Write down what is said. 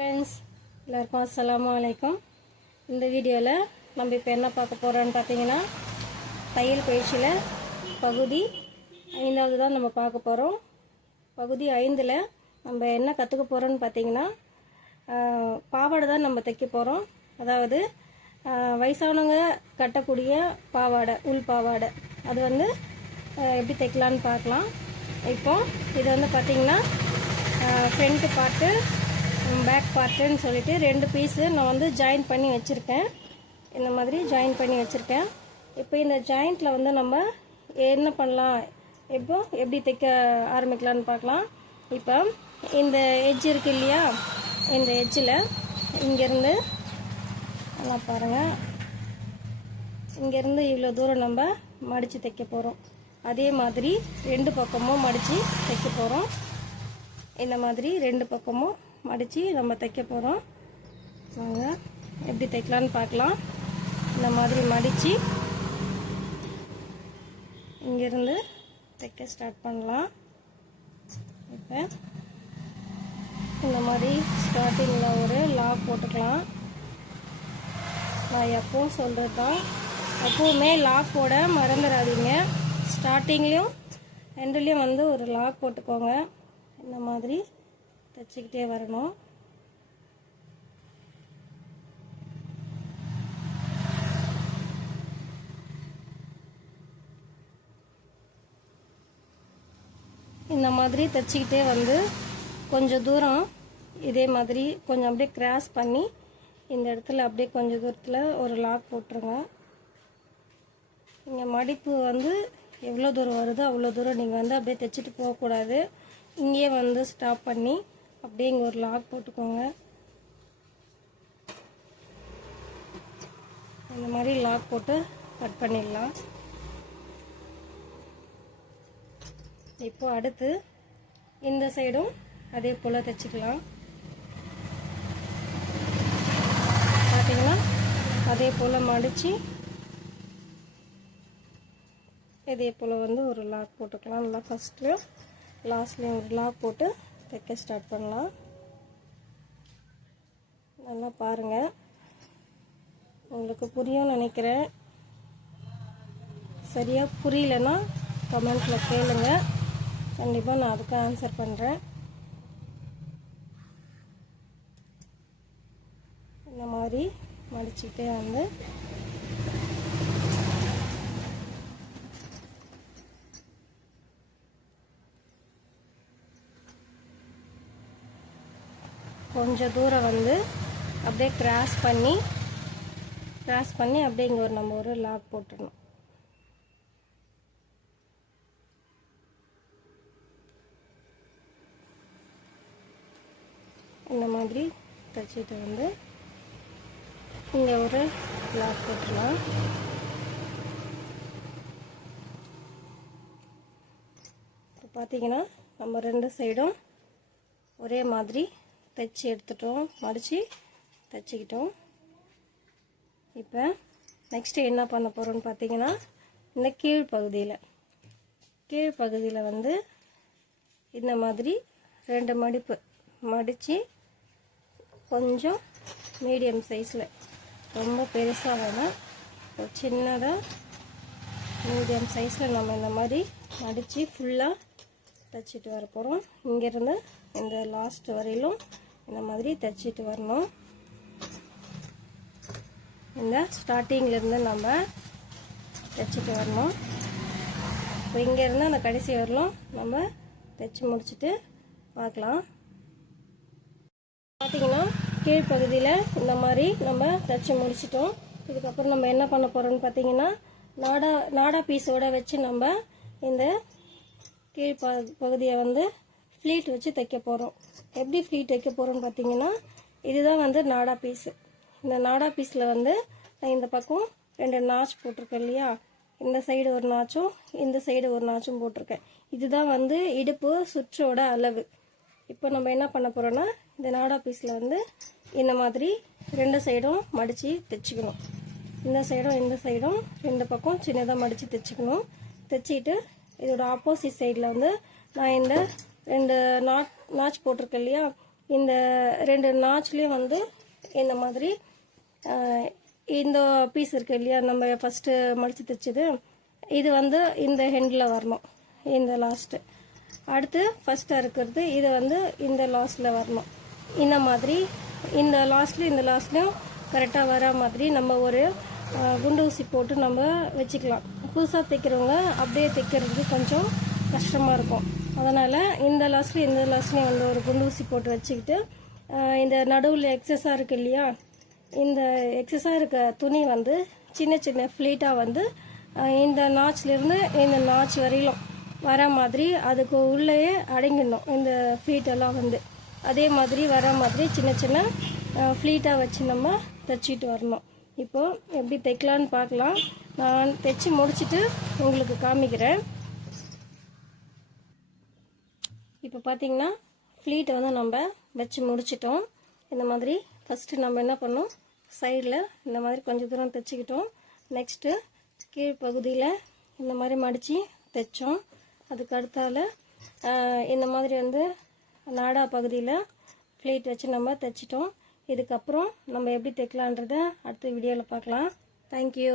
Friends எல்லாருக்கும் அஸ்ஸலாமு அலைக்கும். இந்த வீடியோவில் நம்ம இப்போ என்ன பார்க்க போகிறோன்னு பார்த்தீங்கன்னா, தையல் பயிற்சியில் பகுதி 5வது தான் நம்ம பார்க்க போகிறோம். பகுதி 5ல் நம்ம என்ன கற்றுக்க போகிறோன்னு பார்த்தீங்கன்னா, பாவாடை தான் நம்ம தைக்க போகிறோம். அதாவது வயசானவங்க கட்டக்கூடிய பாவாடை, உள் பாவாடை, அது வந்து எப்படி தைக்கலான்னு பார்க்கலாம். இப்போ இது வந்து பார்த்திங்கன்னா ஃப்ரண்ட் பார்ட்டு, பேக் பார்ட்டுன்னு சொல்லிட்டு 2 பீஸு நான் வந்து ஜாயின் பண்ணி வச்சுருக்கேன். இந்த மாதிரி ஜாயின் பண்ணி வச்சுருக்கேன். இப்போ இந்த ஜாயிண்ட்டில் வந்து நம்ம என்ன பண்ணலாம், இப்போ எப்படி தைக்க ஆரம்பிக்கலான்னு பார்க்கலாம். இப்போ இந்த எட்ஜ் இருக்குது இல்லையா, இந்த எட்ஜில் இங்கேருந்து நல்லா பாருங்கள், இங்கேருந்து இவ்வளோ தூரம் நம்ம மடித்து தைக்க போகிறோம். அதே மாதிரி 2 பக்கமும் மடித்து தைக்க போகிறோம். இந்த மாதிரி 2 பக்கமும் மடித்து நம்ம தைக்க போகிறோம். வாங்க எப்படி தைக்கலான்னு பார்க்கலாம். இந்த மாதிரி மடித்து இங்கேருந்து தைக்க ஸ்டார்ட் பண்ணலாம். இப்போ இந்த மாதிரி ஸ்டார்டிங்கில் ஒரு லாக் போட்டுக்கலாம். நான் எப்பவும் சொல்கிறது தான், எப்பவுமே லாக் போட மறந்துடாதீங்க. ஸ்டார்டிங்லேயும் எண்டுலேயும் வந்து ஒரு லாக் போட்டுக்கோங்க. இந்த மாதிரி தைச்சிக்கிட்டே வரணும். இந்த மாதிரி தைச்சிக்கிட்டே வந்து கொஞ்சம் தூரம் இதே மாதிரி கொஞ்சம் அப்படியே கிராஸ் பண்ணி இந்த இடத்துல அப்படியே கொஞ்சம் தூரத்தில் ஒரு லாக் போட்டுருங்க. இங்கே மடிப்பு வந்து எவ்வளோ தூரம் வருதோ அவ்வளோ தூரம் நீங்கள் வந்து அப்படியே தைச்சிட்டு போகக்கூடாது. இங்கேயே வந்து ஸ்டாப் பண்ணி அப்படியே இங்கே ஒரு லாக் போட்டுக்கோங்க. இந்த மாதிரி லாக் போட்டு கட் பண்ணிடலாம். இப்போ அடுத்து இந்த சைடும் அதே போல் தைச்சிக்கலாம். பார்த்தீங்கன்னா அதே போல் மடித்து இதே போல் வந்து ஒரு லாக் போட்டுக்கலாம். நல்லா ஃபஸ்ட்லேயும் லாஸ்ட்லேயும் ஒரு லாக் போட்டு தைக்க ஸ்டார்ட் பண்ணலாம். நல்லா பாருங்கள், உங்களுக்கு புரியும்னு நினைக்கிறேன். சரியாக புரியலன்னா கமெண்ட்டில் கேளுங்க, கண்டிப்பாக நான் அதுக்கு ஆன்சர் பண்ணுறேன். இந்த மாதிரி மடிச்சுக்கிட்டே வந்து கொஞ்சம் தூரம் வந்து அப்படியே கிராஸ் பண்ணி அப்படியே இங்கே நம்ம ஒரு லாக் போட்டுடணும். இந்த மாதிரி தைச்சிட்டு வந்து இங்கே ஒரு லாக் போட்டுடலாம். இப்போ பார்த்தீங்கன்னா நம்ம 2 சைடும் ஒரே மாதிரி தைச்சி எடுத்துட்டோம், மடித்து தைச்சிக்கிட்டோம். இப்போ நெக்ஸ்ட்டு என்ன பண்ண போகிறோம்னு பார்த்தீங்கன்னா, இந்த கீழ்ப்பகுதியில் வந்து இந்த மாதிரி 2 மடிப்பு மடித்து கொஞ்சம் மீடியம் சைஸில், ரொம்ப பெருசாக வேணாம், ஒரு சின்னதாக மீடியம் சைஸில் நம்ம இந்த மாதிரி மடித்து ஃபுல்லாக தைச்சிட்டு வர போகிறோம். இங்கேருந்து இந்த லாஸ்ட் வரையிலும் இந்த மாதிரி தைச்சிட்டு வரணும். இந்த ஸ்டார்டிங்லேருந்து நம்ம தைச்சிட்டு வரணும். இப்போ இங்கேருந்து அந்த கடைசி வரலும் நம்ம தைச்சி முடிச்சுட்டு பார்க்கலாம். பார்த்திங்கன்னா கீழ்ப்பகுதியில் இந்த மாதிரி நம்ம தைச்சி முடிச்சிட்டோம். இதுக்கப்புறம் நம்ம என்ன பண்ண போகிறோம்னு பார்த்தீங்கன்னா, நாடா பீஸோடு வச்சு நம்ம இந்த கீழ்ப்பகுதியை வந்து ஃப்ளீட் வச்சு தைக்க போகிறோம். எப்படி ஃப்ளீட் வைக்க போகிறோம்னு பார்த்தீங்கன்னா, இதுதான் வந்து நாடா பீஸு. இந்த நாடா பீஸில் வந்து நான் இந்த பக்கம் 2 நாச் போட்டிருக்கேன் இல்லையா, இந்த சைடு ஒரு நாச்சும் இந்த சைடு ஒரு நாச்சும் போட்டிருக்கேன். இதுதான் வந்து இடுப்பு சுற்றோட அளவு. இப்போ நம்ம என்ன பண்ண போகிறோன்னா, இந்த நாடா பீஸில் வந்து இந்த மாதிரி 2 சைடும் மடித்து தைச்சிக்கணும். இந்த சைடும் 2 பக்கம் சின்னதாக மடித்து தைச்சிக்கணும். தைச்சிட்டு இதோட ஆப்போசிட் சைடில் வந்து நான் இந்த 2 நாச் போட்டிருக்கேன் இல்லையா, இந்த 2 நாச்லேயும் வந்து இந்த மாதிரி இந்த பீஸ் இருக்குது இல்லையா, நம்ம ஃபஸ்ட்டு மடித்து தைச்சது, இது வந்து இந்த ஹெண்டில் வரணும், இந்த லாஸ்ட்டு. அடுத்து ஃபஸ்ட்டாக இருக்கிறது இது வந்து இந்த லாஸ்ட்டில் வரணும். இந்த மாதிரி இந்த லாஸ்ட்லேயும் கரெக்டாக வர மாதிரி நம்ம ஒரு குண்டு ஊசி போட்டு நம்ம வச்சுக்கலாம். புதுசாக தைக்கிறவங்க அப்படியே தைக்கிறதுக்கு கொஞ்சம் கஷ்டமாக இருக்கும். அதனால் இந்த லாஸ்ட்லேயும் வந்து ஒரு குண்டு ஊசி போட்டு வச்சுக்கிட்டு இந்த நடுவில் எக்ஸஸாக இருக்குது இல்லையா, இந்த எக்ஸஸாக இருக்க துணி வந்து சின்ன சின்ன ஃப்ளீட்டாக வந்து இந்த நாச்சிலேருந்து இந்த நாச் வரையிலும் வர மாதிரி அதுக்கு உள்ளேயே அடங்கிடணும். இந்த ஃப்ளீட்டெல்லாம் வந்து அதே மாதிரி வர மாதிரி சின்ன சின்ன ஃப்ளீட்டாக வச்சு நம்ம தைச்சிட்டு வரணும். இப்போது எப்படி தைக்கலான்னு பார்க்கலாம். நான் தைச்சி முடிச்சுட்டு உங்களுக்கு காமிக்கிறேன். இப்போ பார்த்தீங்கன்னா ஃப்ளீட்டை வந்து நம்ம வச்சு முடிச்சிட்டோம். இந்த மாதிரி ஃபஸ்ட்டு நம்ம என்ன பண்ணோம், சைடில் இந்த மாதிரி கொஞ்சம் தூரம் தைச்சிக்கிட்டோம். நெக்ஸ்ட்டு கீழ்ப்பகுதியில் இந்த மாதிரி மடித்து தைச்சோம். அதுக்கு அடுத்தால இந்த மாதிரி வந்து நாடா பகுதியில் ஃப்ளீட் வச்சு நம்ம தைச்சிட்டோம். இதுக்கப்புறம் நம்ம எப்படி தைக்கலான்றதை அடுத்த வீடியோவில் பார்க்கலாம். தேங்க்யூ.